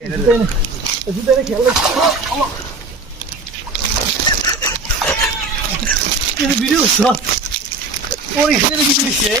Özüdene. Özüdene ki Allah. Allah. Bunu biliyor musun? O işlere gidiyor şey.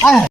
Oh!